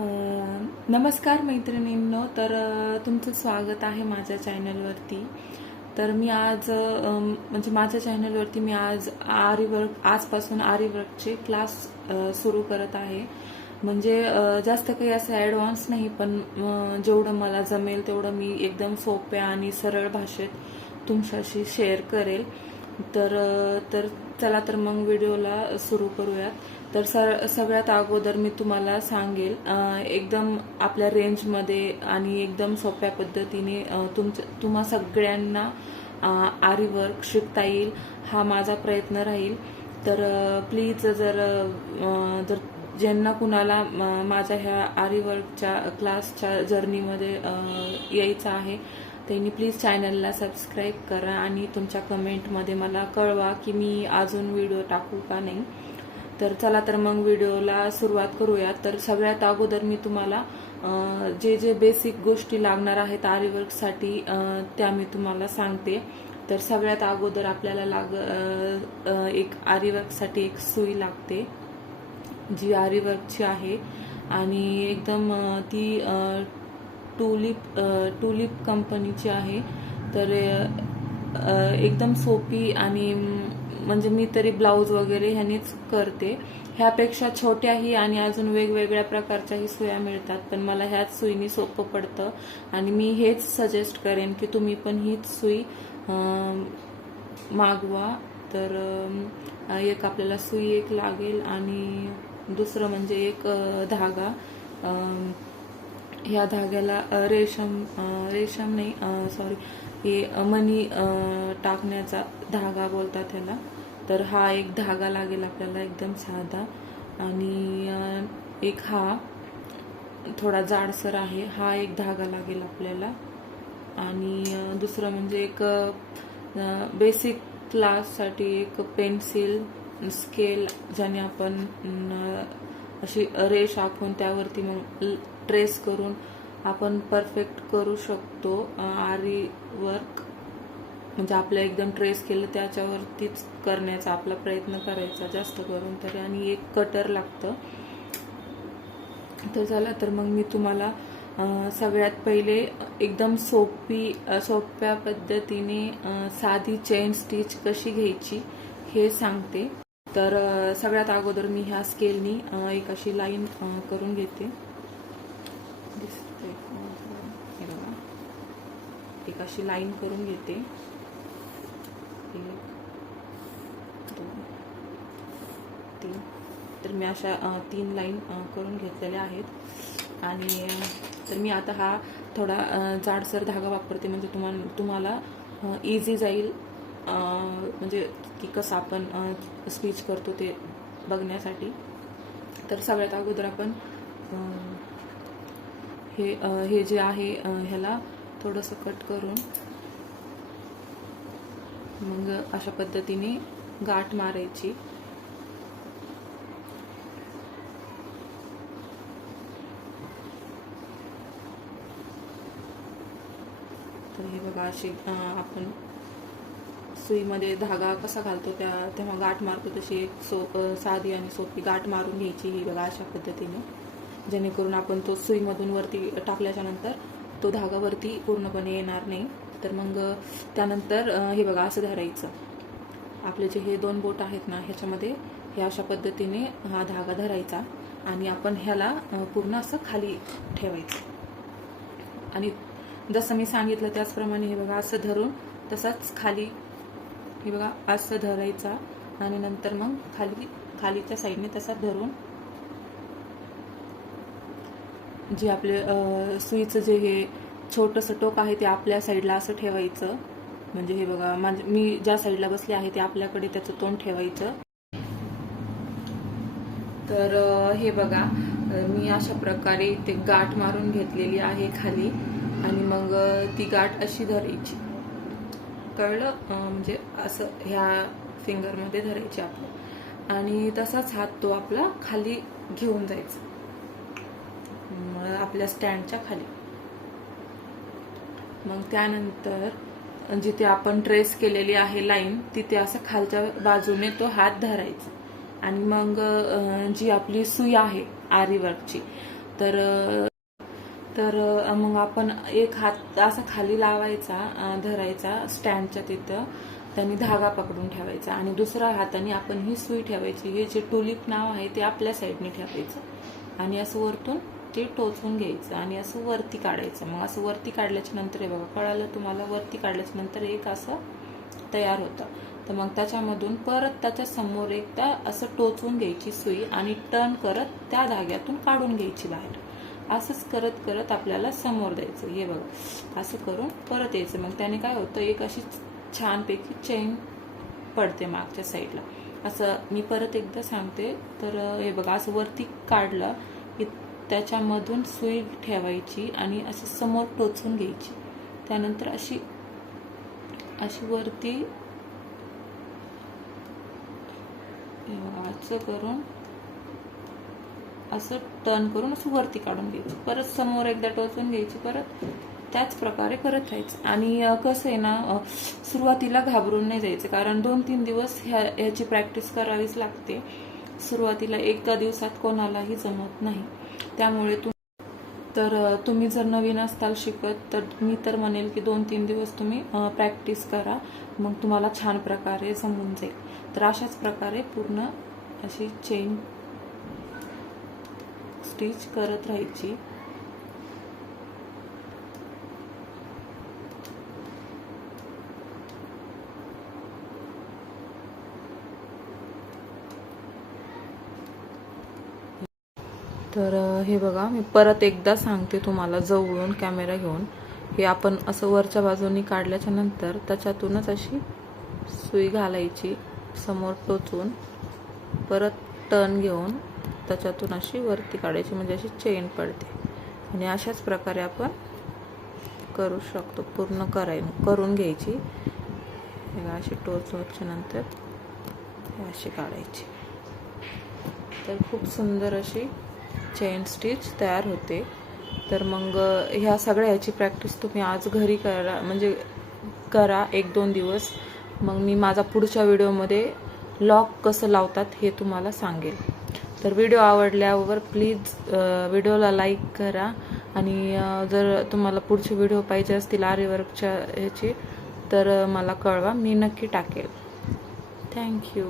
नमस्कार मैत्रिणींनो तर तुमचं स्वागत आहे माझ्या चॅनलवरती. तर मी आज म्हणजे माझ्या चॅनलवरती मी आज आरीवर्क आजपासून आरीवर्कचे क्लास सुरू करत आहे. म्हणजे जास्त काही असं ॲडव्हान्स नाही पण जेवढं मला जमेल तेवढं मी एकदम सोप्या आणि सरळ भाषेत तुमच्याशी शेअर करेल. तर तर चला तर मग व्हिडिओला सुरू करूयात. तर सगळ्यात अगोदर मी तुम्हाला सांगेल एकदम आपल्या रेंजमध्ये आणि एकदम सोप्या पद्धतीने तुमचं तुमच्या तुम्हा सगळ्यांना आरी वर्क शिकता येईल हा माझा प्रयत्न राहील. तर प्लीज जर जर ज्यांना कुणाला माझ्या ह्या आरी वर्कच्या क्लासच्या जर्नीमध्ये यायचं आहे त्यांनी प्लीज चॅनलला सबस्क्राईब करा आणि तुमच्या कमेंटमध्ये मला कळवा की मी अजून व्हिडिओ टाकू का नाही. तर चला तर मग व्हिडिओला सुरुवात करूया. तर सगळ्यात अगोदर मी तुम्हाला जे जे बेसिक गोष्टी लागणार आहेत आरीवर्कसाठी त्या मी तुम्हाला सांगते. तर सगळ्यात अगोदर आपल्याला लाग एक आरीवर्कसाठी एक सुई लागते जी आरीवर्कची आहे. आणि एकदम ती टुलिप टूलिप टुलिप कंपनीची आहे. तर एकदम सोपी आणि म्हणजे मी तरी ब्लाऊज वगैरे ह्यानेच करते. ह्यापेक्षा छोट्याही आणि अजून वेगवेगळ्या प्रकारच्याही सुया मिळतात पण मला ह्याच सुईनी सोपं पडतं. आणि मी हेच सजेस्ट करेन की तुम्ही पण हीच सुई मागवा. तर एक आपल्याला सुई एक लागेल आणि दुसरं म्हणजे एक धागा. ह्या धाग्याला रेशम रेशम नाही सॉरी हे मनी टाकण्याचा धागा बोलतात त्याला तर हा एक धागा लागेल आपल्याला एकदम साधा. आणि एक हा थोडा जाडसर आहे हा एक धागा लागेल आपल्याला. आणि दुसरं म्हणजे एक बेसिक क्लाससाठी एक पेन्सिल स्केल ज्याने आपण अशी रेष आखून त्यावरती मग ट्रेस करून आपण परफेक्ट करू शकतो. आरी वर्क म्हणजे आपलं एकदम ट्रेस केलं त्याच्यावरतीच करण्याचा आपला प्रयत्न करायचा जास्त करून तरी. आणि एक कटर लागतं. तर झालं तर मग मी तुम्हाला सगळ्यात पहिले एकदम सोपी सोप्या पद्धतीने साधी चेन स्टिच कशी घ्यायची हे सांगते. तर सगळ्यात अगोदर मी ह्या स्केलनी एक अशी लाईन करून घेते दिसतंय का? हे बघा एक अशी लाईन करून घेते. एक दोन तीन. तर मी अशा तीन लाईन करून घेतलेल्या आहेत. आणि तर मी आता हा थोडा जाडसर धागा वापरते. म्हणजे तुम्हाला तुम्हाला इझी जाईल म्हणजे की कसं आपण स्टिच करतो ते बघण्यासाठी. तर सगळ्यात अगोदर आपण हे हे जे आहे ह्याला थोडंसं कट करून मग अशा पद्धतीने गाठ मारायची. तर हे बघा अशी आपण सुईमध्ये धागा कसा घालतो त्या तेव्हा गाठ मारतो तशी एक सो साधी आणि सोपी गाठ मारून घ्यायची ही बघा अशा पद्धतीने. जेणेकरून आपण तो सुईमधून वरती टाकल्याच्या नंतर तो धागावरती पूर्णपणे येणार नाही. तर मग त्यानंतर हे बघा असं धरायचं. आपले जे हे दोन बोट आहेत ना ह्याच्यामध्ये हे अशा पद्धतीने हा धागा धरायचा आणि आपण ह्याला पूर्ण असं खाली ठेवायचं. आणि जसं मी सांगितलं त्याचप्रमाणे हे बघा असं धरून तसाच खाली हे बघा असं धरायचा आणि नंतर मग खाली खालीच्या साईडने तसाच धरून जे आपले सुईचं जे हे छोटंसं टोक आहे ते आपल्या साईडला असं ठेवायचं. म्हणजे हे बघा माझ मी ज्या साईडला बसले आहे ते आपल्याकडे त्याचं तोंड ठेवायचं. तर हे बघा मी अशा प्रकारे ते गाठ मारून घेतलेली आहे खाली. आणि मग ती गाठ अशी धरायची. कळलं? म्हणजे असं ह्या फिंगरमध्ये धरायची आपलं. आणि तसाच हात तो आपला खाली घेऊन जायचा. आपल्या स्टँडच्या खाली. मग त्यानंतर जिथे आपण ट्रेस केलेली आहे लाईन तिथे असं खालच्या बाजूने तो हात धरायचा. आणि मग जी आपली सुई आहे आरीवर्कची तर तर मग आपण एक हात असा खाली लावायचा धरायचा स्टँडच्या तिथं. त्यांनी धागा पकडून ठेवायचा आणि दुसऱ्या हाताने आपण ही सुई ठेवायची. हे जे टुलिप नाव आहे ते आपल्या साईडने ठेवायचं. आणि असं वरतून ते टोचून घ्यायचं आणि असं वरती काढायचं. मग असं वरती काढल्याच्या नंतर हे बघा कळालं तुम्हाला? वरती काढल्याच्या नंतर एक असं तयार होतं. तर मग त्याच्यामधून परत त्याच्यासमोर एकदा असं टोचून घ्यायची सुई आणि टर्न करत त्या धाग्यातून काढून घ्यायची बाहेर. असंच करत करत आपल्याला समोर द्यायचं. हे बघा असं करून परत यायचं. मग त्याने काय होतं? एक अशी छानपैकी चेन पडते मागच्या साईडला. असं मी परत एकदा सांगते. तर हे बघा असं वरती काढलं की त्याच्यामधून सुई ठेवायची आणि अशी समोर टोचून घ्यायची. त्यानंतर अशी अशी वरती असं करून असं टर्न करून असं वरती काढून घ्यायचं. परत समोर एकदा टोचून घ्यायची परत त्याच प्रकारे करत राहायचं. आणि कसं आहे ना सुरुवातीला घाबरून नाही जायचं. कारण दोन तीन दिवस ह्या ह्याची प्रॅक्टिस करावीच लागते. सुरुवातीला एका दिवसात कोणालाही जमत नाही. त्यामुळे तुम तर तुम्ही जर नवीन असताल शिकत तर मी तर म्हणेल की दोन तीन दिवस तुम्ही प्रॅक्टिस करा. मग तुम्हाला छान प्रकारे समजून जाईल. तर अशाच प्रकारे पूर्ण अशी चेन स्टिच करत राहायची. तर हे बघा मी परत एकदा सांगते तुम्हाला जवळून कॅमेरा घेऊन. हे आपण असं वरच्या बाजूनी काढल्याच्या नंतर त्याच्यातूनच अशी सुई घालायची समोर टोचून. परत टर्न घेऊन त्याच्यातून अशी वरती काढायची म्हणजे अशी चेन पडते. आणि अशाच प्रकारे आपण करू शकतो पूर्ण कराय करून घ्यायची. हे अशी टोचवच्या नंतर अशी काढायची. तर खूप सुंदर अशी चेन स्टिच तयार होते. तर मग ह्या सगळ्या ह्याची प्रॅक्टिस तुम्ही आज घरी करा म्हणजे करा एक दोन दिवस. मग मी माझा पुढच्या व्हिडिओमध्ये लॉक कसं लावतात हे तुम्हाला सांगेल. तर व्हिडिओ आवडल्यावर प्लीज व्हिडिओला लाईक करा. आणि जर तुम्हाला पुढचे व्हिडिओ पाहिजे असतील आर्यवर्कच्या ह्याचे तर मला कळवा. मी नक्की टाकेल. थँक्यू